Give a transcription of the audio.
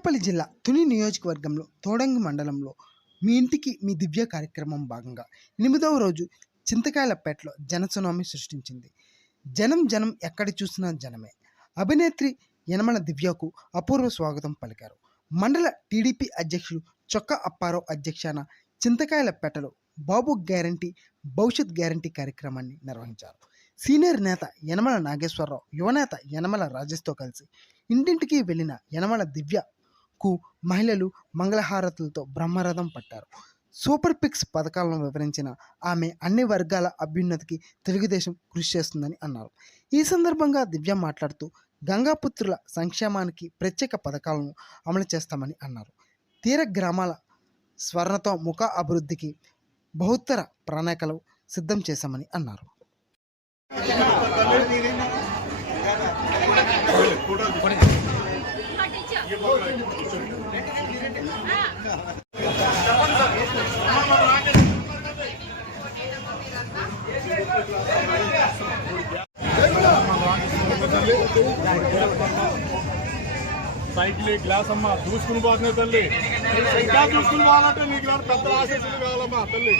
అనకాపల్లి జిల్లా తుని నియోజకవర్గంలో తోడంగి మండలంలో మీ ఇంటికి మీ దివ్య కార్యక్రమం భాగంగా 8వ రోజు చింతకాయలపేటలో జనసునామీ సృష్టించింది. జనం జనం ఎక్కడ చూసినా జనమే. అభినేత్రి యనమల దివ్యకు అపూర్వ స్వాగతం పలికారు. మండల టీడీపీ అధ్యక్షుడు చొక్కా అప్పారావు అధ్యక్షాన చింతకాయలపేటలో బాబు గ్యారంటీ భవిష్యత్ గ్యారంటీ కార్యక్రమాన్ని నిర్వహించారు. సీనియర్ నేత యనమల నాగేశ్వరరావు, యువనేత యనమల రాజేష్తో కలిసి ఇంటింటికి వెళ్లిన యనమల దివ్యకు మహిళలు మంగళహారతులతో బ్రహ్మరథం పట్టారు. సూపర్ పిక్స్ పథకాలను వివరించిన ఆమె అన్ని వర్గాల అభ్యున్నతికి తెలుగుదేశం కృషి చేస్తుందని అన్నారు. ఈ సందర్భంగా దివ్య మాట్లాడుతూ గంగాపుత్రుల సంక్షేమానికి ప్రత్యేక పథకాలను అమలు చేస్తామని అన్నారు. తీర గ్రామాల స్వర్ణతో ముఖ అభివృద్ధికి బహుత్తర ప్రణాళికలు సిద్ధం చేశామని అన్నారు. సైకిల్ గ్లాస్ అమ్మా చూసుకుని పోతున్నాయి తల్లి. ఇంకా చూసుకుని పోవాలంటే నీకు పెద్ద ఆశీస్సులు కావాలమ్మా తల్లి.